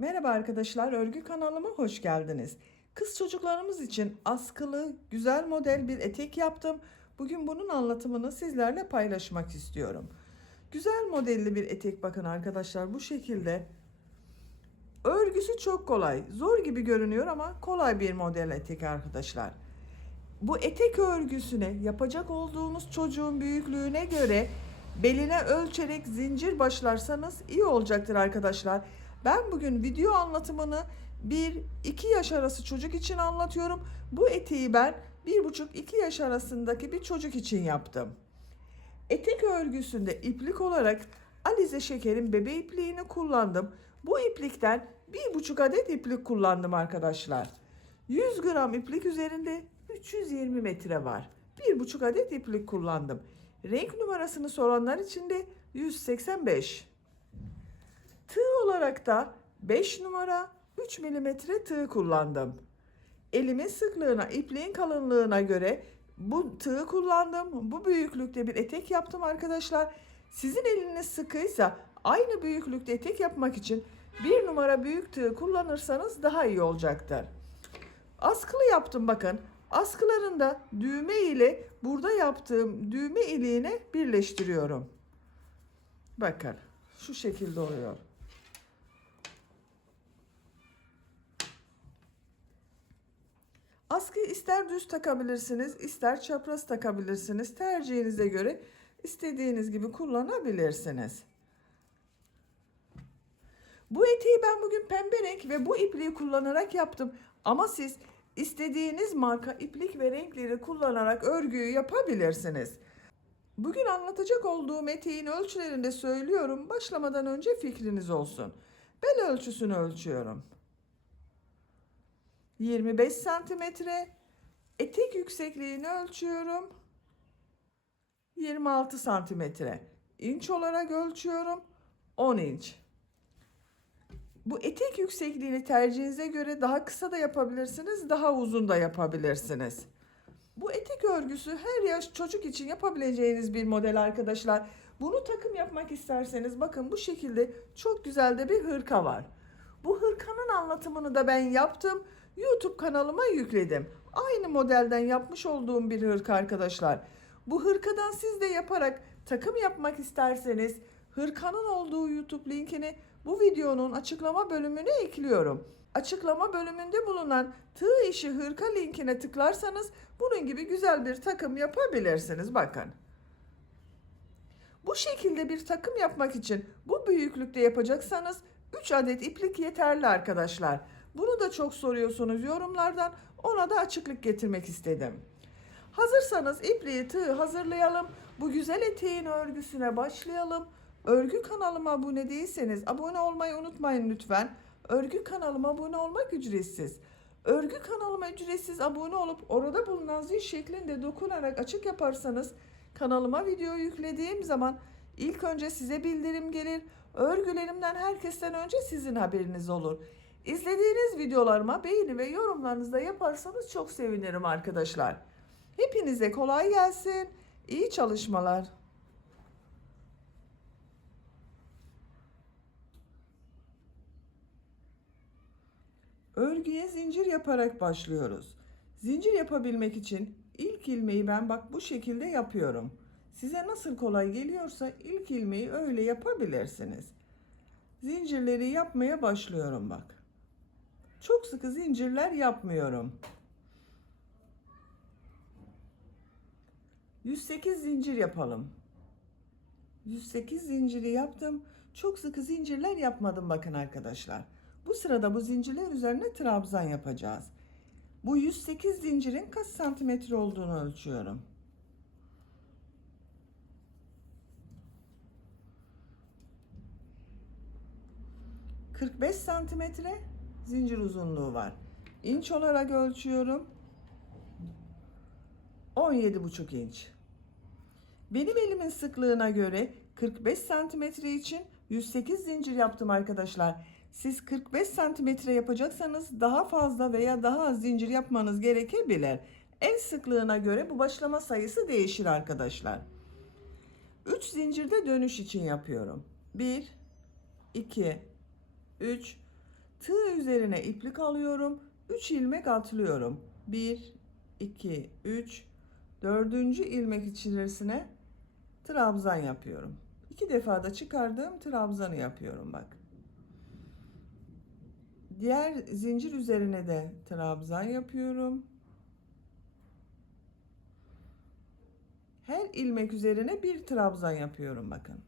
Merhaba arkadaşlar, örgü kanalıma hoş geldiniz. Kız çocuklarımız için askılı, güzel model bir etek yaptım. Bugün bunun anlatımını sizlerle paylaşmak istiyorum. Güzel modelli bir etek bakın arkadaşlar bu şekilde. Örgüsü çok kolay, zor gibi görünüyor ama kolay bir model etek arkadaşlar. Bu etek örgüsüne yapacak olduğunuz çocuğun büyüklüğüne göre beline ölçerek zincir başlarsanız iyi olacaktır arkadaşlar. Ben bugün video anlatımını 1-2 yaş arası çocuk için anlatıyorum. Bu eteği ben 1,5-2 yaş arasındaki bir çocuk için yaptım. Etek örgüsünde iplik olarak Alize Şeker'in bebe ipliğini kullandım. Bu iplikten 1,5 adet iplik kullandım arkadaşlar. 100 gram iplik üzerinde 320 metre var. 1,5 adet iplik kullandım. Renk numarasını soranlar için de 185. Tığ olarak da 5 numara 3 milimetre tığ kullandım. Elimin sıklığına, ipliğin kalınlığına göre bu tığı kullandım. Bu büyüklükte bir etek yaptım arkadaşlar. Sizin eliniz sıkıysa aynı büyüklükte etek yapmak için 1 numara büyük tığ kullanırsanız daha iyi olacaktır. Askılı yaptım bakın. Askılarında düğme ile burada yaptığım düğme iliğine birleştiriyorum. Bakın şu şekilde oluyor. Askıyı ister düz takabilirsiniz, ister çapraz takabilirsiniz. Tercihinize göre istediğiniz gibi kullanabilirsiniz. Bu eteği ben bugün pembe renk ve bu ipliği kullanarak yaptım. Ama siz istediğiniz marka iplik ve renkleri kullanarak örgüyü yapabilirsiniz. Bugün anlatacak olduğum eteğin ölçülerini de söylüyorum. Başlamadan önce fikriniz olsun. Bel ölçüsünü ölçüyorum. 25 santimetre. Etek yüksekliğini ölçüyorum. 26 santimetre. İnç olarak ölçüyorum. 10 inç. Bu etek yüksekliğini tercihinize göre daha kısa da yapabilirsiniz, daha uzun da yapabilirsiniz. Bu etek örgüsü her yaş çocuk için yapabileceğiniz bir model arkadaşlar. Bunu takım yapmak isterseniz bakın bu şekilde çok güzel de bir hırka var. Bu hırkanın anlatımını da ben yaptım. YouTube kanalıma yükledim. Aynı modelden yapmış olduğum bir hırka arkadaşlar. Bu hırkadan siz de yaparak takım yapmak isterseniz hırkanın olduğu YouTube linkini bu videonun açıklama bölümüne ekliyorum. Açıklama bölümünde bulunan tığ işi hırka linkine tıklarsanız bunun gibi güzel bir takım yapabilirsiniz. Bakın. Bu şekilde bir takım yapmak için bu büyüklükte yapacaksanız 3 adet iplik yeterli arkadaşlar. Bunu da çok soruyorsunuz yorumlardan. Ona da açıklık getirmek istedim. Hazırsanız ipliği tığı hazırlayalım. Bu güzel eteğin örgüsüne başlayalım. Örgü kanalıma abone değilseniz abone olmayı unutmayın lütfen. Örgü kanalıma abone olmak ücretsiz. Örgü kanalıma ücretsiz abone olup orada bulunan zil şeklinde dokunarak açık yaparsanız kanalıma video yüklediğim zaman ilk önce size bildirim gelir. Örgülerimden herkesten önce sizin haberiniz olur. İzlediğiniz videolarıma beğeni ve yorumlarınızı da yaparsanız çok sevinirim arkadaşlar. Hepinize kolay gelsin. İyi çalışmalar. Örgüye zincir yaparak başlıyoruz. Zincir yapabilmek için ilk ilmeği ben bak bu şekilde yapıyorum. Size nasıl kolay geliyorsa ilk ilmeği öyle yapabilirsiniz. Zincirleri yapmaya başlıyorum bak. Çok sıkı zincirler yapmıyorum. 108 zincir yapalım. 108 zinciri yaptım. Çok sıkı zincirler yapmadım bakın arkadaşlar. Bu sırada bu zincirler üzerine trabzan yapacağız. Bu 108 zincirin kaç santimetre olduğunu ölçüyorum. ...45 santimetre zincir uzunluğu var. İnç olarak ölçüyorum. 17,5 inç. Benim elimin sıklığına göre 45 santimetre için 108 zincir yaptım arkadaşlar. Siz 45 santimetre yapacaksanız daha fazla veya daha az zincir yapmanız gerekebilir. El sıklığına göre bu başlama sayısı değişir arkadaşlar. 3 zincirde dönüş için yapıyorum. 1, 2, 3, Tığ üzerine iplik alıyorum. 3 ilmek atlıyorum. 1, 2, 3. Dördüncü ilmek içerisine trabzan yapıyorum. 2 defa da çıkardığım trabzanı yapıyorum bak. Diğer zincir üzerine de trabzan yapıyorum. Her ilmek üzerine bir trabzan yapıyorum bakın.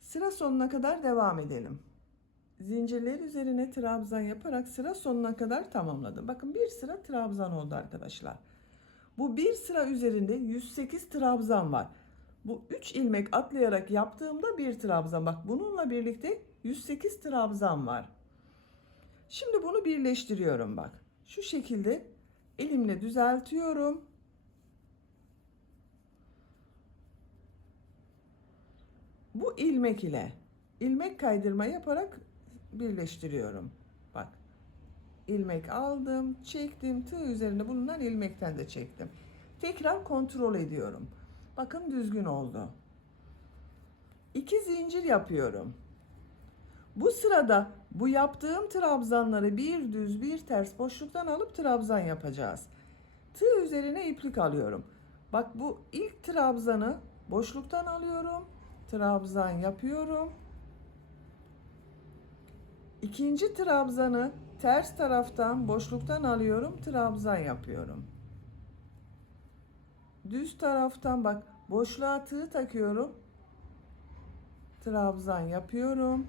Sıra sonuna kadar devam edelim. Zincirler üzerine trabzan yaparak sıra sonuna kadar tamamladım. Bakın bir sıra trabzan oldu arkadaşlar. Bu bir sıra üzerinde 108 trabzan var. Bu 3 ilmek atlayarak yaptığımda bir trabzan. Bak bununla birlikte 108 trabzan var. Şimdi bunu birleştiriyorum bak. Şu şekilde elimle düzeltiyorum. Bu ilmek ile ilmek kaydırma yaparak birleştiriyorum. Bak. İlmek aldım, çektim. Tığ üzerinde bulunan ilmekten de çektim. Tekrar kontrol ediyorum. Bakın düzgün oldu. 2 zincir yapıyorum. Bu sırada bu yaptığım trabzanları bir düz bir ters boşluktan alıp trabzan yapacağız. Tığ üzerine iplik alıyorum. Bak bu ilk trabzanı boşluktan alıyorum. Trabzan yapıyorum. İkinci trabzanı ters taraftan boşluktan alıyorum. Trabzan yapıyorum. Düz taraftan bak boşluğa tığ takıyorum. Trabzan yapıyorum.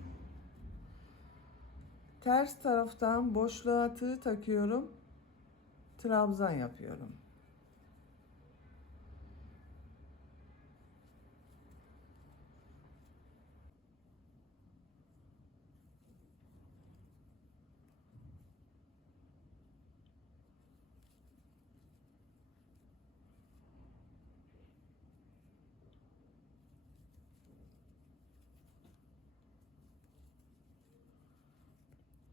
Ters taraftan boşluğa tığ takıyorum. Trabzan yapıyorum.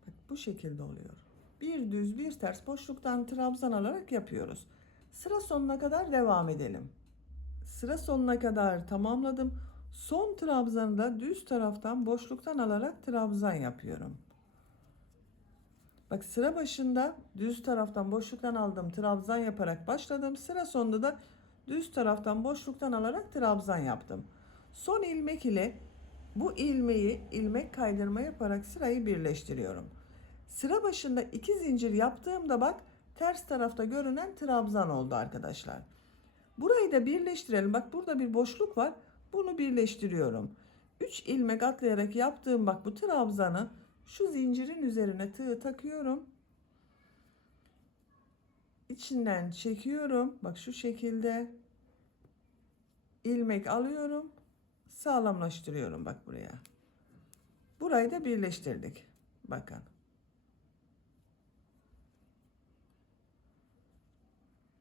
Bak bu şekilde oluyor. Bir düz bir ters boşluktan trabzan alarak yapıyoruz. Sıra sonuna kadar devam edelim. Sıra sonuna kadar tamamladım. Son trabzanı da düz taraftan boşluktan alarak trabzan yapıyorum. Bak sıra başında düz taraftan boşluktan aldım, trabzan yaparak başladım. Sıra sonunda da düz taraftan boşluktan alarak trabzan yaptım. Son ilmek ile bu ilmeği ilmek kaydırma yaparak sırayı birleştiriyorum. Sıra başında 2 zincir yaptığımda bak ters tarafta görünen trabzan oldu arkadaşlar. Burayı da birleştirelim. Bak burada bir boşluk var. Bunu birleştiriyorum. 3 ilmek atlayarak yaptığım bak bu trabzanı şu zincirin üzerine tığ takıyorum. İçinden çekiyorum. Bak şu şekilde ilmek alıyorum. Sağlamlaştırıyorum bak buraya. Burayı da birleştirdik. Bakın.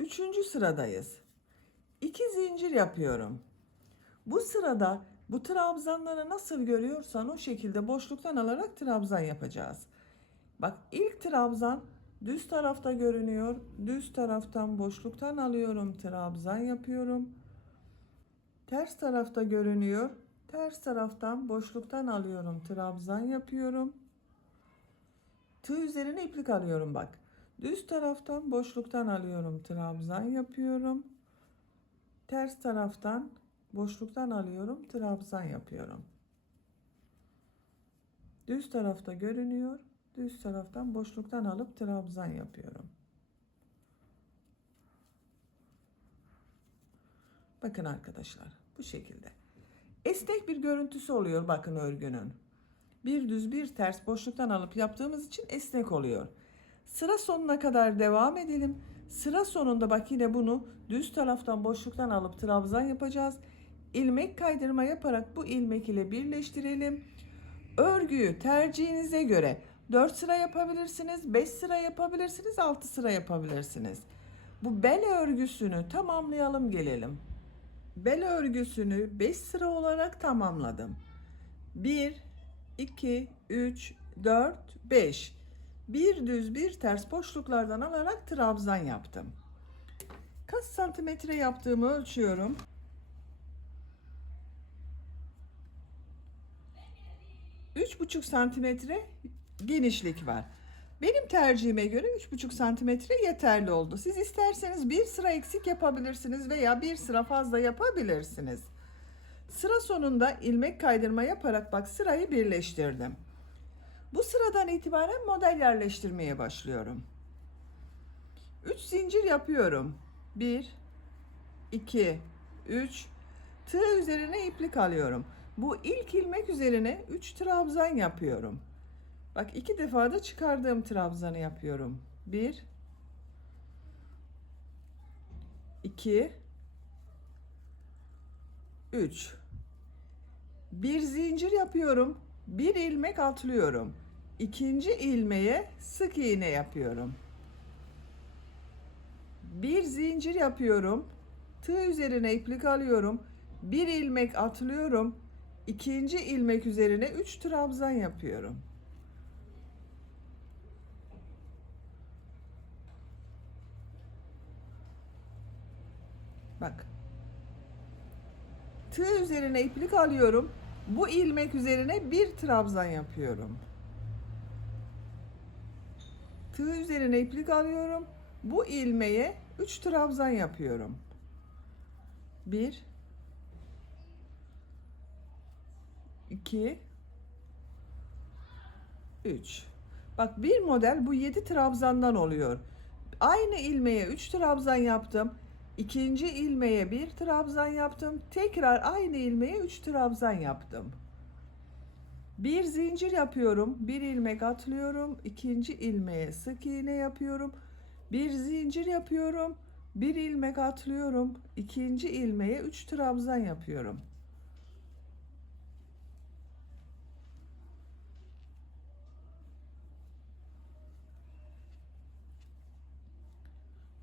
3. sıradayız. 2 zincir yapıyorum. Bu sırada bu trabzanları nasıl görüyorsan o şekilde boşluktan alarak trabzan yapacağız. Bak ilk trabzan düz tarafta görünüyor. Düz taraftan boşluktan alıyorum, trabzan yapıyorum. Ters tarafta görünüyor. Ters taraftan boşluktan alıyorum, trabzan yapıyorum. Tığ üzerine iplik alıyorum bak. Düz taraftan boşluktan alıyorum, trabzan yapıyorum. Ters taraftan boşluktan alıyorum, trabzan yapıyorum. Düz tarafta görünüyor. Düz taraftan boşluktan alıp trabzan yapıyorum. Bakın arkadaşlar bu şekilde. Esnek bir görüntüsü oluyor bakın örgünün. Bir düz bir ters boşluktan alıp yaptığımız için esnek oluyor. Sıra sonuna kadar devam edelim. Sıra sonunda bak yine bunu düz taraftan boşluktan alıp trabzan yapacağız. İlmek kaydırma yaparak bu ilmek ile birleştirelim. Örgüyü tercihinize göre 4 sıra yapabilirsiniz, 5 sıra yapabilirsiniz, 6 sıra yapabilirsiniz. Bu bel örgüsünü tamamlayalım gelelim. Bel örgüsünü 5 sıra olarak tamamladım. 1, 2, 3, 4, 5. Bir düz bir ters boşluklardan alarak trabzan yaptım. Kaç santimetre yaptığımı ölçüyorum. 3,5 santimetre genişlik var. Benim tercihime göre 3,5 santimetre yeterli oldu. Siz isterseniz bir sıra eksik yapabilirsiniz veya bir sıra fazla yapabilirsiniz. Sıra sonunda ilmek kaydırma yaparak bak sırayı birleştirdim. Bu sıradan itibaren model yerleştirmeye başlıyorum. 3 zincir yapıyorum. 1, 2, 3. Tığ üzerine iplik alıyorum. Bu ilk ilmek üzerine 3 trabzan yapıyorum. Bak 2 defa da çıkardığım trabzanı yapıyorum. 1, 2, 3. Bir zincir yapıyorum. Bir ilmek atlıyorum. İkinci ilmeğe sık iğne yapıyorum. Bir zincir yapıyorum. Tığ üzerine iplik alıyorum. Bir ilmek atlıyorum. İkinci ilmek üzerine 3 trabzan yapıyorum. Bak. Tığ üzerine iplik alıyorum. Bu ilmek üzerine bir trabzan yapıyorum. Tığ üzerine iplik alıyorum. Bu ilmeğe 3 trabzan yapıyorum. 1, 2, 3. Bak bir model bu 7 trabzandan oluyor. Aynı ilmeğe 3 trabzan yaptım. İkinci ilmeğe 1 trabzan yaptım. Tekrar aynı ilmeğe 3 trabzan yaptım. Bir zincir yapıyorum. Bir ilmek atlıyorum. İkinci ilmeğe sık iğne yapıyorum. Bir zincir yapıyorum. Bir ilmek atlıyorum. İkinci ilmeğe 3 trabzan yapıyorum.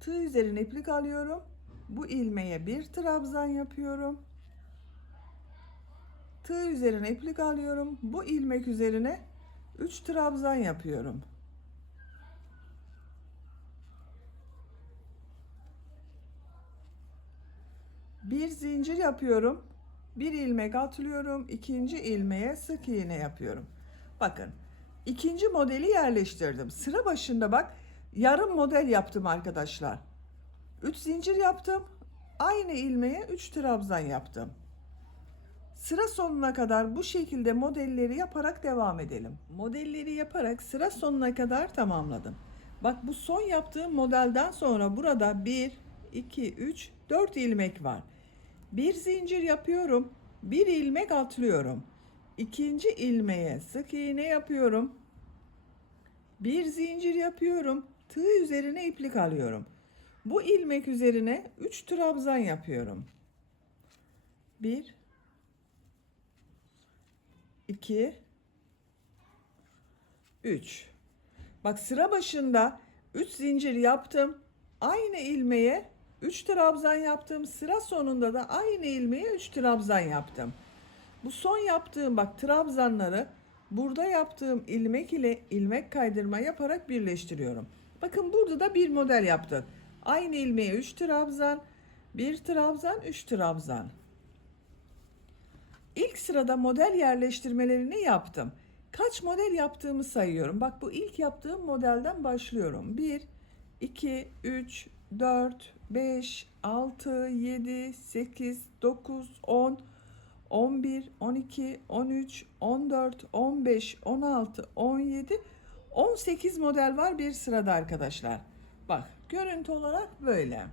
Tığ üzerine iplik alıyorum. Bu ilmeğe bir trabzan yapıyorum. Tığ üzerine iplik alıyorum. Bu ilmek üzerine 3 trabzan yapıyorum. Bir zincir yapıyorum. Bir ilmek atlıyorum. İkinci ilmeğe sık iğne yapıyorum. Bakın. İkinci modeli yerleştirdim. Sıra başında bak yarım model yaptım arkadaşlar. 3 zincir yaptım. Aynı ilmeğe 3 trabzan yaptım. Sıra sonuna kadar bu şekilde modelleri yaparak devam edelim. Modelleri yaparak sıra sonuna kadar tamamladım. Bak bu son yaptığım modelden sonra burada 1, 2, 3, 4 ilmek var. Bir zincir yapıyorum. Bir ilmek atlıyorum. İkinci ilmeğe sık iğne yapıyorum. Bir zincir yapıyorum. Tığ üzerine iplik alıyorum. Bu ilmek üzerine 3 trabzan yapıyorum. 1, 2, 3. Bak sıra başında 3 zincir yaptım. Aynı ilmeğe 3 trabzan yaptım. Sıra sonunda da aynı ilmeğe 3 trabzan yaptım. Bu son yaptığım bak trabzanları burada yaptığım ilmek ile ilmek kaydırma yaparak birleştiriyorum. Bakın burada da bir model yaptık. Aynı ilmeğe 3 trabzan, 1 trabzan, 3 trabzan. İlk sırada model yerleştirmelerini yaptım. Kaç model yaptığımı sayıyorum. Bak bu ilk yaptığım modelden başlıyorum. 1, 2, 3, 4, 5, 6, 7, 8, 9, 10, 11, 12, 13, 14, 15, 16, 17, 18 model var bir sırada arkadaşlar. Bak görüntü olarak böyle.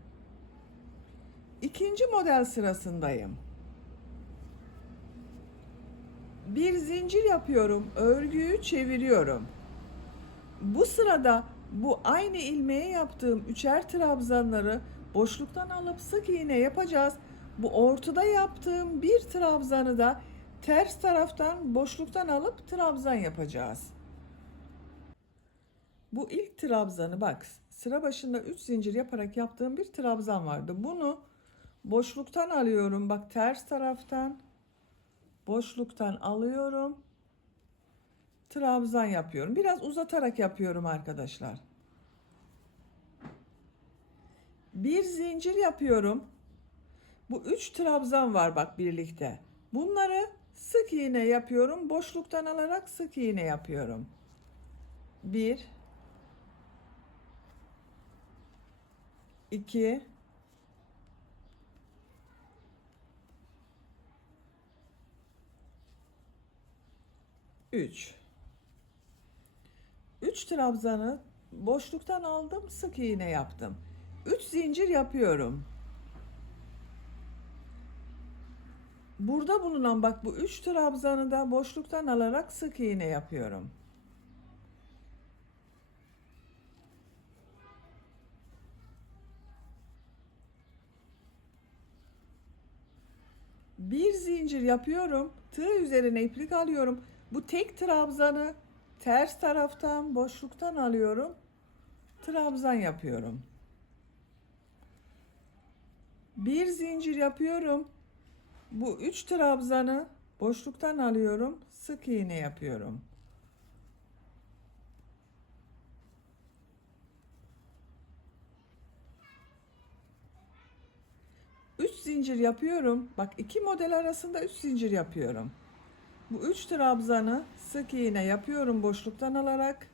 İkinci model sırasındayım. Bir zincir yapıyorum, örgüyü çeviriyorum. Bu sırada bu aynı ilmeğe yaptığım üçer trabzanları boşluktan alıp sık iğne yapacağız. Bu ortada yaptığım bir trabzanı da ters taraftan boşluktan alıp trabzan yapacağız. Bu ilk trabzanı bak sıra başında 3 zincir yaparak yaptığım bir trabzan vardı. Bunu boşluktan alıyorum bak ters taraftan boşluktan alıyorum. Trabzan yapıyorum. Biraz uzatarak yapıyorum arkadaşlar. Bir zincir yapıyorum. Bu 3 trabzan var bak birlikte. Bunları Sık iğne yapıyorum. Boşluktan alarak sık iğne yapıyorum. 1 2 3 3 trabzanı boşluktan aldım, sık iğne yaptım. 3 zincir yapıyorum. Burada bulunan bak bu 3 trabzanı da boşluktan alarak sık iğne yapıyorum. Bir zincir yapıyorum. Tığ üzerine iplik alıyorum. Bu tek trabzanı ters taraftan boşluktan alıyorum. Trabzan yapıyorum. Bir zincir yapıyorum. Bu 3 trabzanı boşluktan alıyorum. Sık iğne yapıyorum. Üç zincir yapıyorum. Bak iki model arasında 3 zincir yapıyorum. Bu 3 trabzanı sık iğne yapıyorum boşluktan alarak.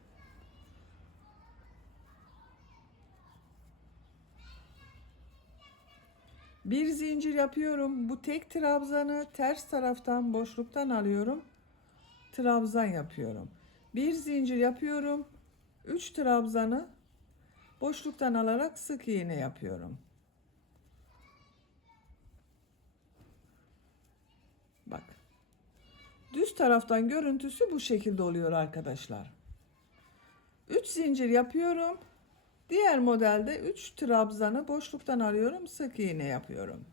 Bir zincir yapıyorum. Bu tek trabzanı ters taraftan boşluktan alıyorum. Trabzan yapıyorum. Bir zincir yapıyorum. 3 trabzanı boşluktan alarak sık iğne yapıyorum. Bak. Düz taraftan görüntüsü bu şekilde oluyor arkadaşlar. 3 zincir yapıyorum. Diğer modelde 3 trabzanı boşluktan alıyorum, sık iğne yapıyorum.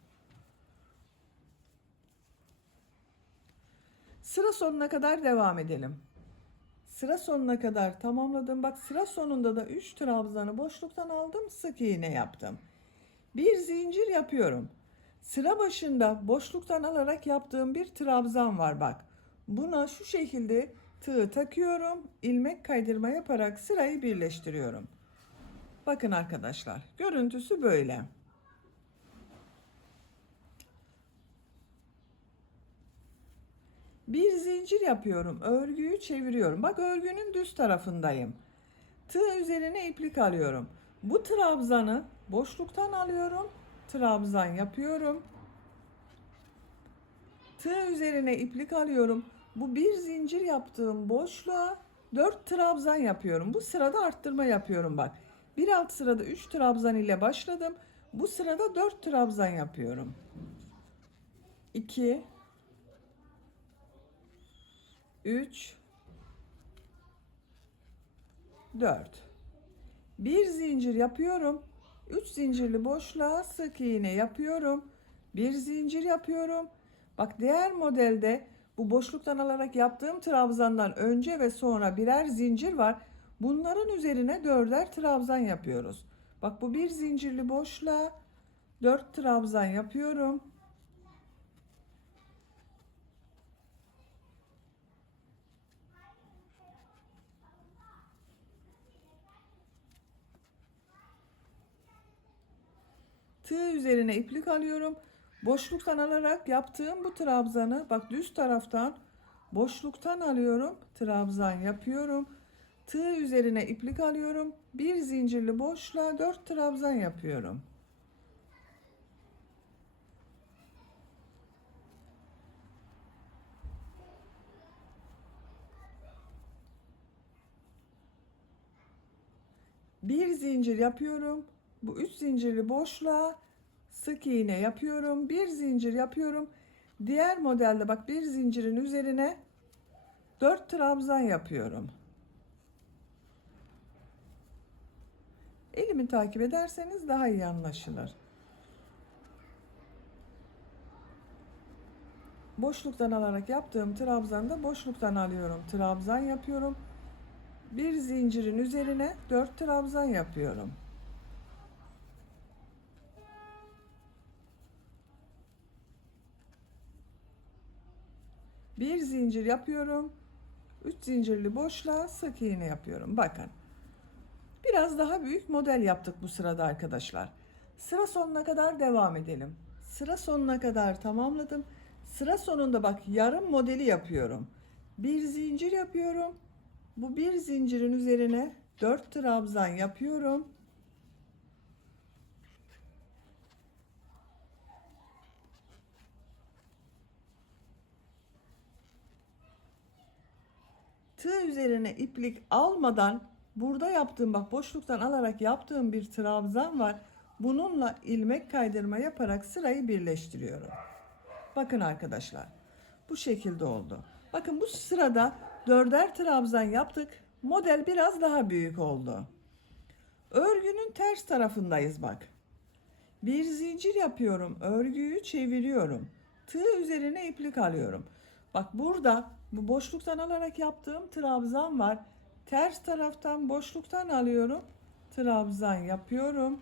Sıra sonuna kadar devam edelim. Sıra sonuna kadar tamamladım. Bak sıra sonunda da 3 trabzanı boşluktan aldım, sık iğne yaptım. Bir zincir yapıyorum. Sıra başında boşluktan alarak yaptığım bir trabzan var bak. Buna şu şekilde tığ takıyorum. İlmek kaydırma yaparak sırayı birleştiriyorum. Bakın arkadaşlar, görüntüsü böyle. Bir zincir yapıyorum. Örgüyü çeviriyorum. Bak örgünün düz tarafındayım. Tığ üzerine iplik alıyorum. Bu trabzanı boşluktan alıyorum. Trabzan yapıyorum. Tığ üzerine iplik alıyorum. Bu bir zincir yaptığım boşluğa 4 trabzan yapıyorum. Bu sırada arttırma yapıyorum bak. Bir alt sırada 3 trabzan ile başladım. Bu sırada 4 trabzan yapıyorum. 2 3 4 bir zincir yapıyorum. 3 zincirli boşluğa sık iğne yapıyorum. Bir zincir yapıyorum. Bak diğer modelde bu boşluktan alarak yaptığım trabzandan önce ve sonra birer zincir var. Bunların üzerine dörder trabzan yapıyoruz. Bak bu bir zincirli boşluğa 4 trabzan yapıyorum. Tığ üzerine iplik alıyorum. Boşluktan alarak yaptığım bu trabzanı bak düz taraftan boşluktan alıyorum. Trabzan yapıyorum. Tığ üzerine iplik alıyorum. Bir zincirli boşluğa 4 trabzan yapıyorum. Bir zincir yapıyorum. Bu 3 zincirli boşluğa sık iğne yapıyorum. Bir zincir yapıyorum. Diğer modelde bak bir zincirin üzerine 4 trabzan yapıyorum. Elimi takip ederseniz daha iyi anlaşılır. Boşluktan alarak yaptığım trabzanda boşluktan alıyorum. Trabzan yapıyorum. Bir zincirin üzerine 4 trabzan yapıyorum. Bir zincir yapıyorum. 3 zincirli boşluğa sık iğne yapıyorum. Bakın. Biraz daha büyük model yaptık bu sırada arkadaşlar. Sıra sonuna kadar devam edelim. Sıra sonuna kadar tamamladım. Sıra sonunda bak yarım modeli yapıyorum. Bir zincir yapıyorum. Bu bir zincirin üzerine 4 trabzan yapıyorum. Tığ üzerine iplik almadan burada yaptığım, bak boşluktan alarak yaptığım bir trabzan var. Bununla ilmek kaydırma yaparak sırayı birleştiriyorum. Bakın arkadaşlar, bu şekilde oldu. Bakın bu sırada 4'er trabzan yaptık. Model biraz daha büyük oldu. Örgünün ters tarafındayız bak. Bir zincir yapıyorum, örgüyü çeviriyorum. Tığ üzerine iplik alıyorum. Bak burada bu boşluktan alarak yaptığım trabzan var. Ters taraftan boşluktan alıyorum. Trabzan yapıyorum.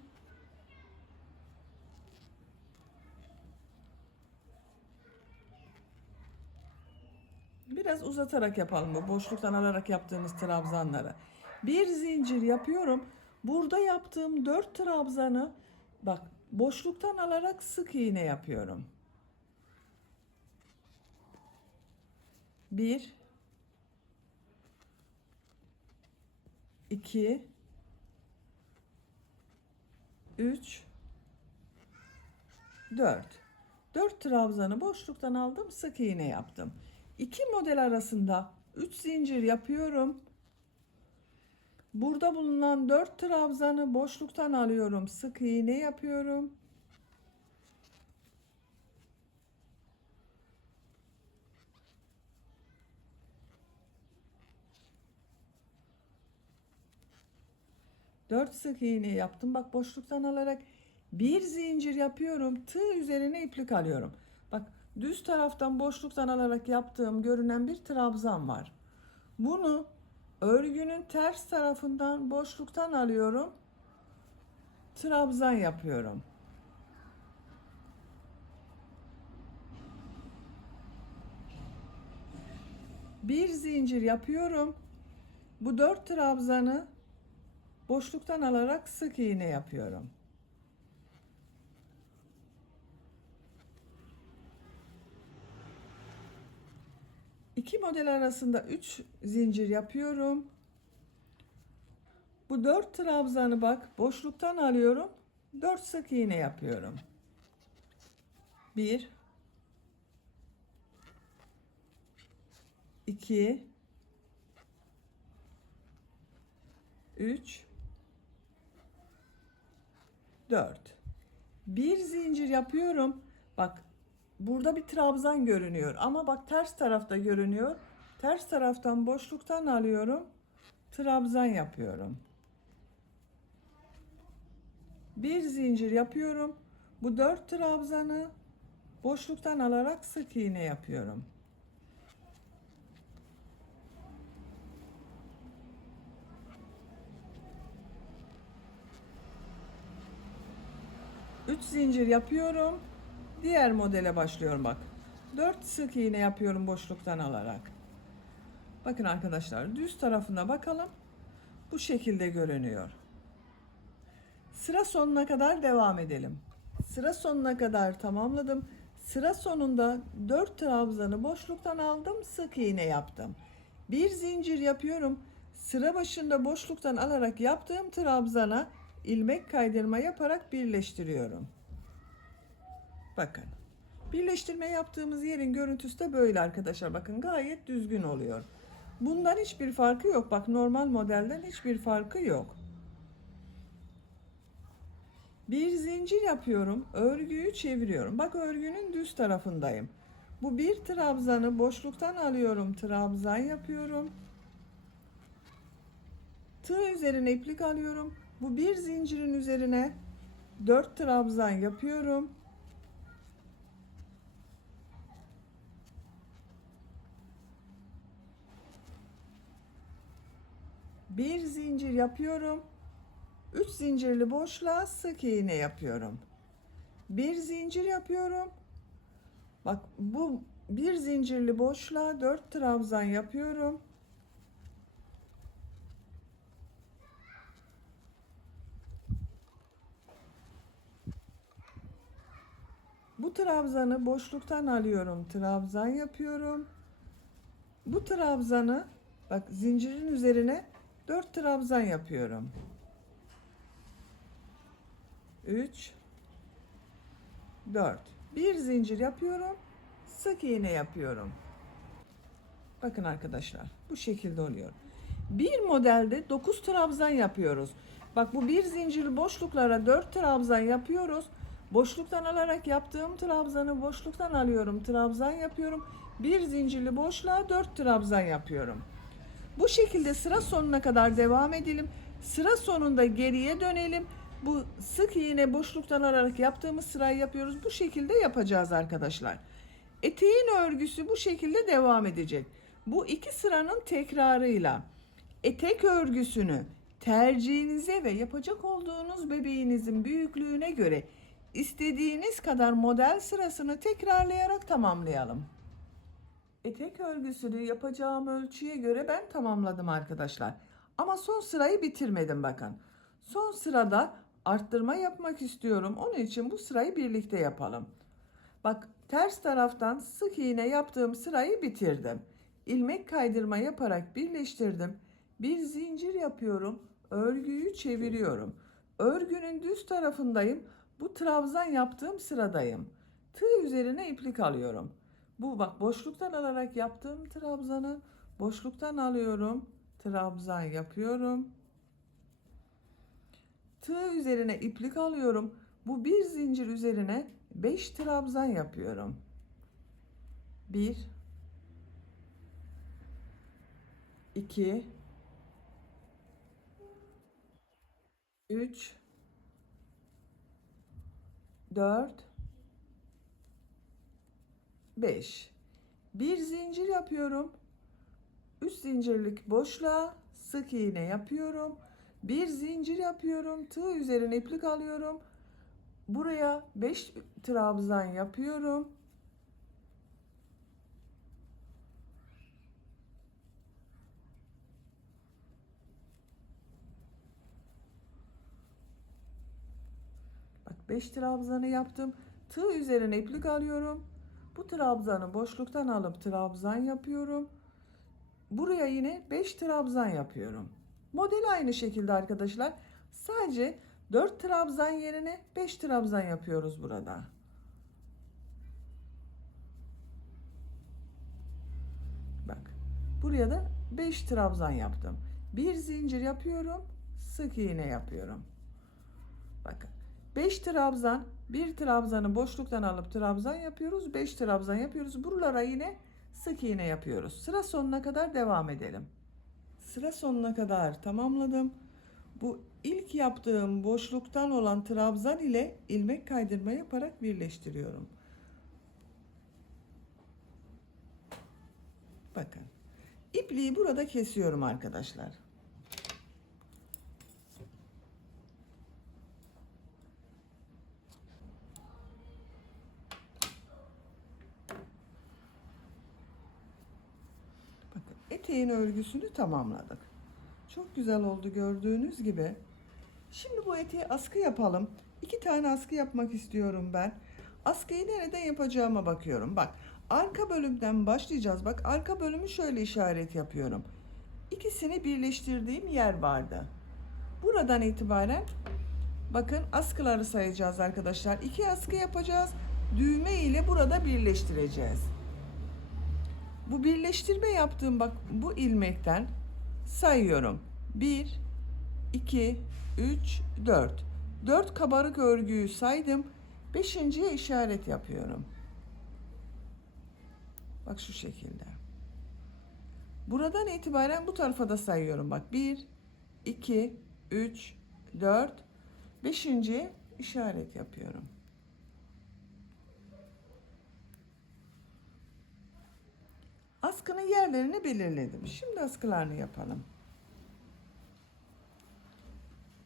Biraz uzatarak yapalım bu boşluktan alarak yaptığımız trabzanları. Bir zincir yapıyorum. Burada yaptığım 4 trabzanı bak boşluktan alarak sık iğne yapıyorum. 1 2 3 4. 4 trabzanı boşluktan aldım, sık iğne yaptım. İki model arasında 3 zincir yapıyorum. Burada bulunan 4 trabzanı boşluktan alıyorum, sık iğne yapıyorum. Dört sık iğne yaptım. Bak boşluktan alarak bir zincir yapıyorum. Tığ üzerine iplik alıyorum. Bak düz taraftan boşluktan alarak yaptığım görünen bir trabzan var. Bunu örgünün ters tarafından boşluktan alıyorum. Trabzan yapıyorum. Bir zincir yapıyorum. Bu 4 trabzanı boşluktan alarak sık iğne yapıyorum. İki model arasında 3 zincir yapıyorum. Bu 4 trabzanı bak boşluktan alıyorum. 4 sık iğne yapıyorum. 1 2 3 4. Bir zincir yapıyorum. Bak burada bir trabzan görünüyor ama bak ters tarafta görünüyor. Ters taraftan boşluktan alıyorum. Trabzan yapıyorum. Bir zincir yapıyorum. Bu 4 trabzanı boşluktan alarak sık iğne yapıyorum. Üç zincir yapıyorum. Diğer modele başlıyorum bak. 4 sık iğne yapıyorum boşluktan alarak. Bakın arkadaşlar düz tarafına bakalım. Bu şekilde görünüyor. Sıra sonuna kadar devam edelim. Sıra sonuna kadar tamamladım. Sıra sonunda 4 trabzanı boşluktan aldım, sık iğne yaptım. Bir zincir yapıyorum. Sıra başında boşluktan alarak yaptığım trabzana ilmek kaydırma yaparak birleştiriyorum. Bakın. Birleştirme yaptığımız yerin görüntüsü de böyle arkadaşlar. Bakın gayet düzgün oluyor. Bundan hiçbir farkı yok. Bak normal modelden hiçbir farkı yok. Bir zincir yapıyorum. Örgüyü çeviriyorum. Bak örgünün düz tarafındayım. Bu bir trabzanı boşluktan alıyorum. Trabzan yapıyorum. Tığ üzerine iplik alıyorum. Bu bir zincirin üzerine 4 trabzan yapıyorum. Bir zincir yapıyorum. 3 zincirli boşluğa sık iğne yapıyorum. Bir zincir yapıyorum. Bak bu bir zincirli boşluğa 4 trabzan yapıyorum. Bu trabzanı boşluktan alıyorum, trabzan yapıyorum. Bu trabzanı bak zincirin üzerine 4 trabzan yapıyorum. 3 4 bir zincir yapıyorum. Sık iğne yapıyorum. Bakın arkadaşlar bu şekilde oluyor. Bir modelde 9 trabzan yapıyoruz. Bak bu bir zincirli boşluklara 4 trabzan yapıyoruz. Boşluktan alarak yaptığım trabzanı boşluktan alıyorum. Trabzan yapıyorum. Bir zincirli boşluğa 4 trabzan yapıyorum. Bu şekilde sıra sonuna kadar devam edelim. Sıra sonunda geriye dönelim. Bu sık iğne boşluktan alarak yaptığımız sırayı yapıyoruz. Bu şekilde yapacağız arkadaşlar. Eteğin örgüsü bu şekilde devam edecek. Bu iki sıranın tekrarıyla etek örgüsünü tercihinize ve yapacak olduğunuz bebeğinizin büyüklüğüne göre istediğiniz kadar model sırasını tekrarlayarak tamamlayalım. Etek örgüsünü yapacağım ölçüye göre ben tamamladım arkadaşlar. Ama son sırayı bitirmedim bakın. Son sırada arttırma yapmak istiyorum. Onun için bu sırayı birlikte yapalım. Bak ters taraftan sık iğne yaptığım sırayı bitirdim. İlmek kaydırma yaparak birleştirdim. Bir zincir yapıyorum. Örgüyü çeviriyorum. Örgünün düz tarafındayım. Bu trabzan yaptığım sıradayım. Tığ üzerine iplik alıyorum. Bu bak boşluktan alarak yaptığım trabzanı boşluktan alıyorum. Trabzan yapıyorum. Tığ üzerine iplik alıyorum. Bu bir zincir üzerine 5 trabzan yapıyorum. 1 2 3 4 5 bir zincir yapıyorum. 3 zincirlik boşluğa sık iğne yapıyorum. Bir zincir yapıyorum. Tığ üzerine iplik alıyorum. Buraya 5 trabzan yapıyorum. Bak 5 trabzanı yaptım. Tığ üzerine iplik alıyorum. Bu trabzanı boşluktan alıp trabzan yapıyorum. Buraya yine 5 trabzan yapıyorum. Model aynı şekilde arkadaşlar. Sadece 4 trabzan yerine 5 trabzan yapıyoruz burada. Bak. Buraya da 5 trabzan yaptım. Bir zincir yapıyorum. Sık iğne yapıyorum. Bakın. 5 trabzan, bir trabzanı boşluktan alıp trabzan yapıyoruz. 5 trabzan yapıyoruz. Buralara yine sık iğne yapıyoruz. Sıra sonuna kadar devam edelim. Sıra sonuna kadar tamamladım. Bu ilk yaptığım boşluktan olan trabzan ile ilmek kaydırma yaparak birleştiriyorum. Bakın. İpliği burada kesiyorum arkadaşlar. Bakın eteğin örgüsünü tamamladık. Çok güzel oldu gördüğünüz gibi. Şimdi bu eteğe askı yapalım. 2 tane askı yapmak istiyorum ben. Askıyı nereden yapacağıma bakıyorum. Bak arka bölümden başlayacağız. Bak arka bölümü şöyle işaret yapıyorum. İkisini birleştirdiğim yer vardı. Buradan itibaren bakın askıları sayacağız arkadaşlar. 2 askı yapacağız. Düğme ile burada birleştireceğiz. Bu birleştirme yaptığım bak bu ilmekten sayıyorum. 1 2 3 4. 4 kabarık örgüyü saydım. 5.'ye işaret yapıyorum. Bak şu şekilde. Buradan itibaren bu tarafa da sayıyorum. Bak 1 2 3 4. 5.'ye işaret yapıyorum. Askının yerlerini belirledim. Şimdi askılarını yapalım.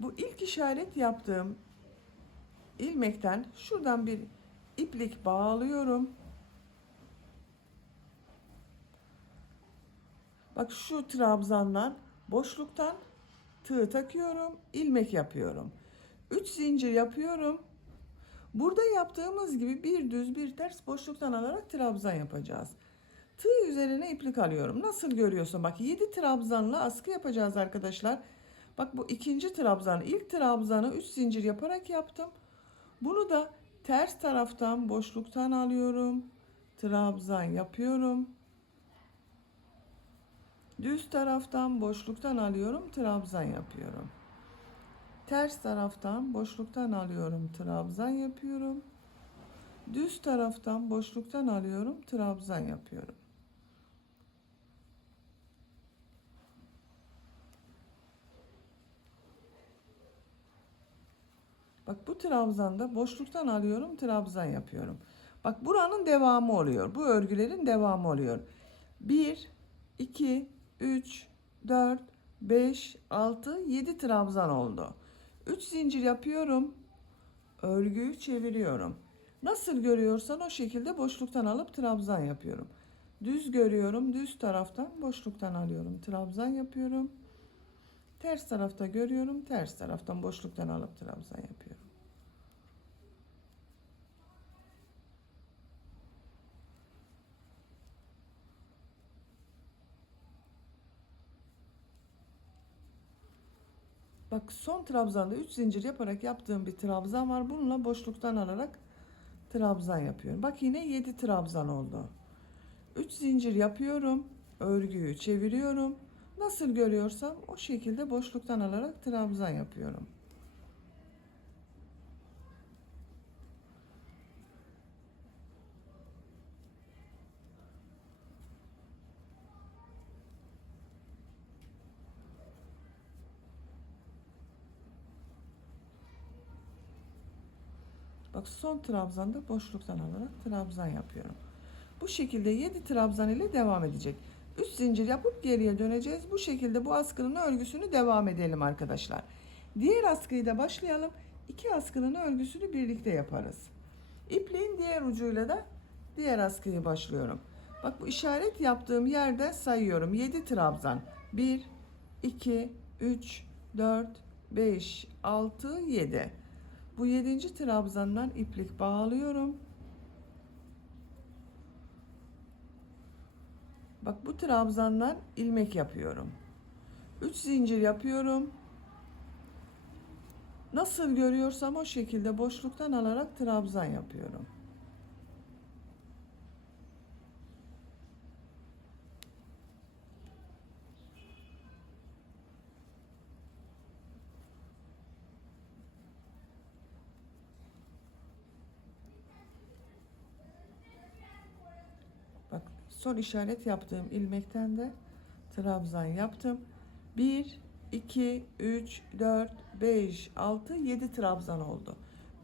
Bu ilk işaret yaptığım ilmekten şuradan bir iplik bağlıyorum. Bak şu trabzandan boşluktan tığ takıyorum, ilmek yapıyorum. 3 zincir yapıyorum. Burada yaptığımız gibi bir düz bir ters boşluktan alarak trabzan yapacağız. Tığ üzerine iplik alıyorum. Nasıl görüyorsun? Bak 7 trabzanla askı yapacağız arkadaşlar. Bak bu ikinci trabzan. İlk trabzanı 3 zincir yaparak yaptım. Bunu da ters taraftan boşluktan alıyorum. Trabzan yapıyorum. Düz taraftan boşluktan alıyorum. Trabzan yapıyorum. Ters taraftan boşluktan alıyorum. Trabzan yapıyorum. Düz taraftan boşluktan alıyorum. Trabzan yapıyorum. Bak bu trabzanda boşluktan alıyorum, trabzan yapıyorum. Bak buranın devamı oluyor. Bu örgülerin devamı oluyor. 1, 2, 3, 4, 5, 6, 7 trabzan oldu. 3 zincir yapıyorum. Örgüyü çeviriyorum. Nasıl görüyorsan o şekilde boşluktan alıp trabzan yapıyorum. Düz görüyorum. Düz taraftan boşluktan alıyorum. Trabzan yapıyorum. Ters tarafta görüyorum. Ters taraftan boşluktan alıp trabzan yapıyorum. Bak son trabzanda 3 zincir yaparak yaptığım bir trabzan var. Bununla boşluktan alarak trabzan yapıyorum. Bak yine 7 trabzan oldu. 3 zincir yapıyorum. Örgüyü çeviriyorum. Nasıl görüyorsam o şekilde boşluktan alarak trabzan yapıyorum. Bak son trabzanda boşluktan alarak trabzan yapıyorum. Bu şekilde 7 trabzan ile devam edecek. 3 zincir yapıp geriye döneceğiz. Bu şekilde bu askının örgüsünü devam edelim arkadaşlar. Diğer askıyı da başlayalım. 2 askının örgüsünü birlikte yaparız. İpliğin diğer ucuyla da diğer askıyı başlıyorum. Bak bu işaret yaptığım yerden sayıyorum. 7 trabzan. 1, 2, 3, 4, 5, 6, 7. Bu 7. trabzandan iplik bağlıyorum. Bak bu trabzandan ilmek yapıyorum. 3 zincir yapıyorum. Nasıl görüyorsam o şekilde boşluktan alarak trabzan yapıyorum. Bak son işaret yaptığım ilmekten de trabzan yaptım. 1, 2, 3, 4, 5, 6, 7 trabzan oldu.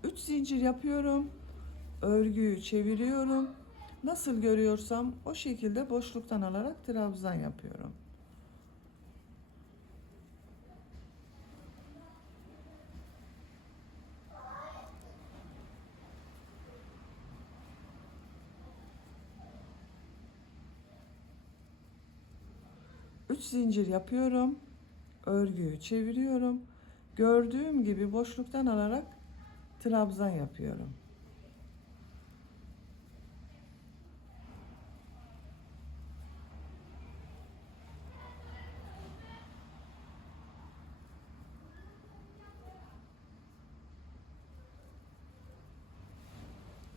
3 zincir yapıyorum. Örgüyü çeviriyorum. Nasıl görüyorsam o şekilde boşluktan alarak trabzan yapıyorum. Üç zincir yapıyorum. Örgüyü çeviriyorum. Gördüğüm gibi boşluktan alarak trabzan yapıyorum.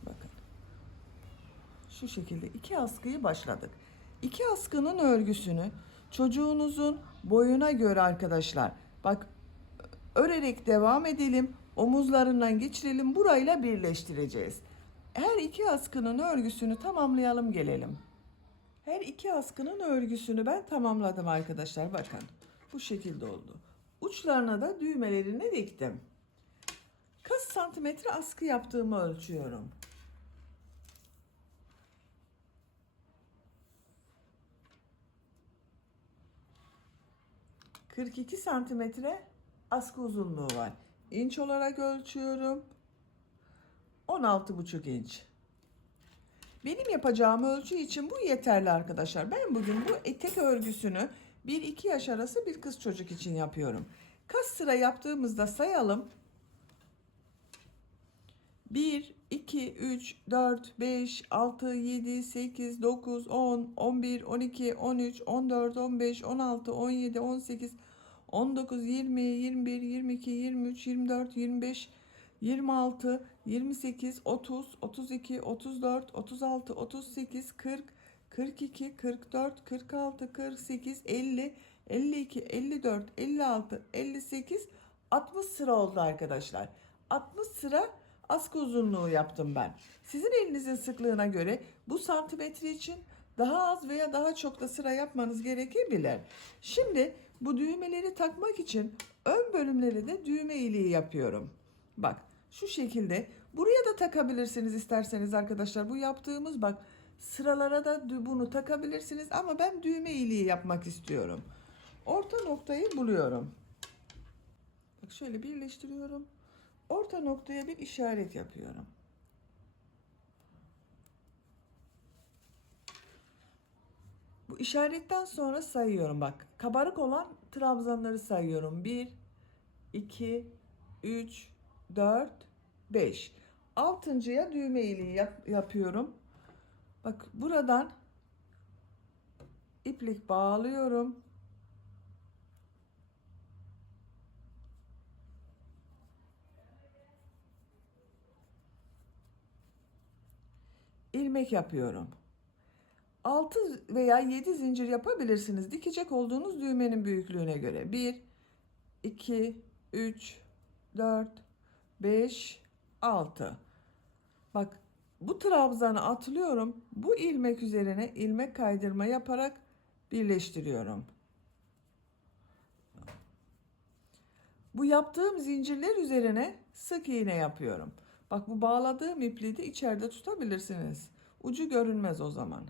Bakın. Şu şekilde 2 askıyı başladık. 2 askının örgüsünü çocuğunuzun boyuna göre arkadaşlar. Bak örerek devam edelim. Omuzlarından geçirelim. Burayla birleştireceğiz. Her 2 askının örgüsünü tamamlayalım gelelim. Her 2 askının örgüsünü ben tamamladım arkadaşlar. Bakın bu şekilde oldu. Uçlarına da düğmelerini diktim. Kaç santimetre askı yaptığımı ölçüyorum. 42 santimetre askı uzunluğu var. İnç olarak ölçüyorum. 16,5 inç. Benim yapacağım ölçü için bu yeterli arkadaşlar. Ben bugün bu etek örgüsünü 1-2 yaş arası bir kız çocuk için yapıyorum. Kaç sıra yaptığımızda sayalım. 1, 2, 3, 4, 5, 6, 7, 8, 9, 10, 11, 12, 13, 14, 15, 16, 17, 18, 19, 20, 21, 22, 23, 24, 25, 26, 28, 30, 32, 34, 36, 38, 40, 42, 44, 46, 48, 50, 52, 54, 56, 58, 60 sıra oldu arkadaşlar. 60 sıra askı uzunluğu yaptım ben. Sizin elinizin sıklığına göre bu santimetre için daha az veya daha çok da sıra yapmanız gerekebilir. Şimdi bu düğmeleri takmak için ön bölümleri de düğme iliği yapıyorum. Bak şu şekilde buraya da takabilirsiniz isterseniz arkadaşlar. Bu yaptığımız bak sıralara da bunu takabilirsiniz ama ben düğme iliği yapmak istiyorum. Orta noktayı buluyorum. Bak şöyle birleştiriyorum. Orta noktaya bir işaret yapıyorum. Bu işaretten sonra sayıyorum bak. Kabarık olan trabzanları sayıyorum. 1, 2, 3, 4, 5. Altıncıya düğme iliği yapıyorum. Bak buradan iplik bağlıyorum. İlmek yapıyorum. 6 veya 7 zincir yapabilirsiniz. Dikecek olduğunuz düğmenin büyüklüğüne göre. 1, 2, 3, 4, 5, 6. Bak bu trabzanı atlıyorum. Bu ilmek üzerine ilmek kaydırma yaparak birleştiriyorum. Bu yaptığım zincirler üzerine sık iğne yapıyorum. Bak bu bağladığım ipliği de içeride tutabilirsiniz. Ucu görünmez o zaman.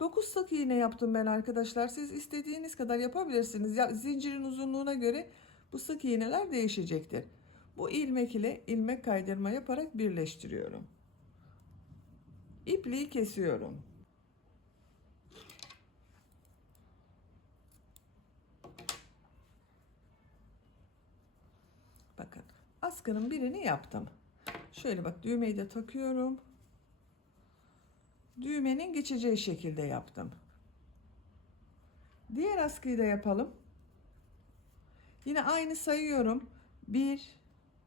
Dokuz sık iğne yaptım ben arkadaşlar. Siz istediğiniz kadar yapabilirsiniz. Ya, zincirin uzunluğuna göre bu sık iğneler değişecektir. Bu ilmek ile ilmek kaydırma yaparak birleştiriyorum. İpliği kesiyorum. Bakın askının birini yaptım. Şöyle bak düğmeyi de takıyorum. Düğmenin geçeceği şekilde yaptım. Diğer askıyı da yapalım. Yine aynı sayıyorum. 1,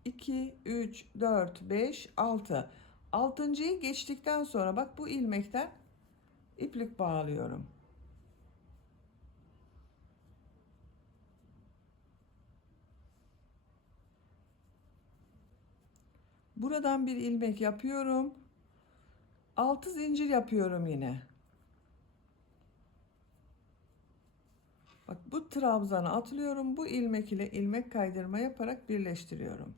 2, 3, 4, 5, 6. Altıncıyı geçtikten sonra bak bu ilmekten iplik bağlıyorum. Buradan bir ilmek yapıyorum. 6 zincir yapıyorum yine. Bak bu trabzanı atlıyorum. Bu ilmek ile ilmek kaydırma yaparak birleştiriyorum.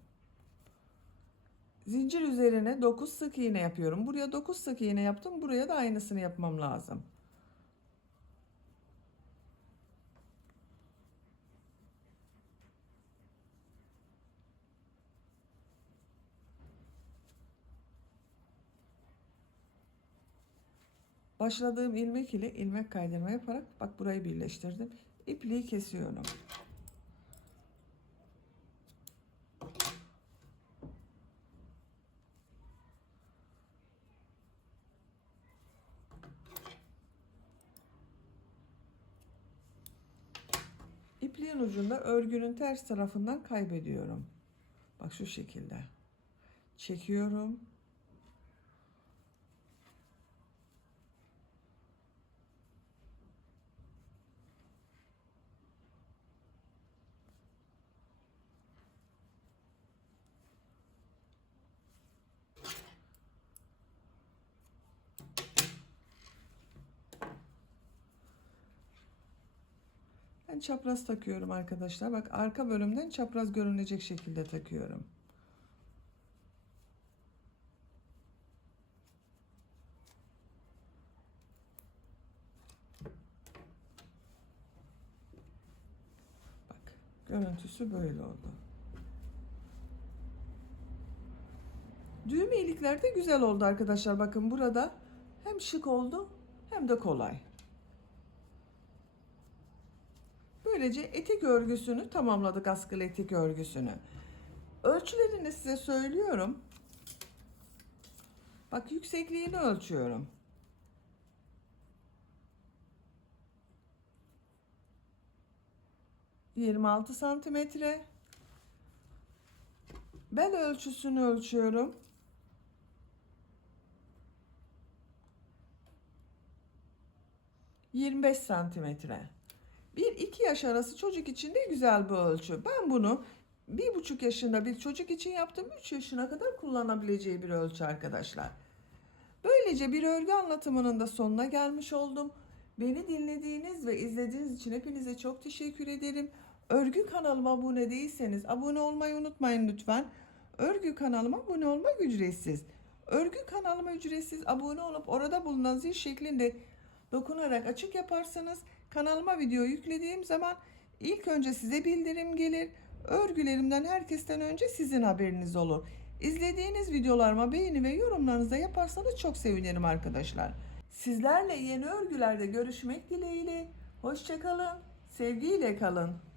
Zincir üzerine 9 sık iğne yapıyorum. Buraya 9 sık iğne yaptım. Buraya da aynısını yapmam lazım. Başladığım ilmek ile ilmek kaydırma yaparak bak burayı birleştirdim. İpliği kesiyorum. İpliğin ucunda örgünün ters tarafından kaybediyorum. Bak şu şekilde. Çekiyorum. Ben çapraz takıyorum arkadaşlar. Bak arka bölümden çapraz görünecek şekilde takıyorum. Bak görüntüsü böyle oldu. Düğme ilik etekler de güzel oldu arkadaşlar. Bakın burada hem şık oldu hem de kolay. Böylece etek örgüsünü tamamladık, askılı etek örgüsünü. Ölçülerini size söylüyorum. Bak, yüksekliğini ölçüyorum. ...26 santimetre. Bel ölçüsünü ölçüyorum. ...25 santimetre. 1-2 yaş arası çocuk için de güzel bir ölçü. Ben bunu 1,5 yaşında bir çocuk için yaptım. 3 yaşına kadar kullanabileceği bir ölçü arkadaşlar. Böylece bir örgü anlatımının da sonuna gelmiş oldum. Beni dinlediğiniz ve izlediğiniz için hepinize çok teşekkür ederim. Örgü kanalıma abone değilseniz abone olmayı unutmayın lütfen. Örgü kanalıma abone olmak ücretsiz. Örgü kanalıma ücretsiz abone olup orada bulunan zil şeklinde dokunarak açık yaparsanız kanalıma video yüklediğim zaman ilk önce size bildirim gelir. Örgülerimden herkesten önce sizin haberiniz olur. İzlediğiniz videolarıma beğeni ve yorumlarınızı da yaparsanız çok sevinirim arkadaşlar. Sizlerle yeni örgülerde görüşmek dileğiyle. Hoşça kalın, sevgiyle kalın.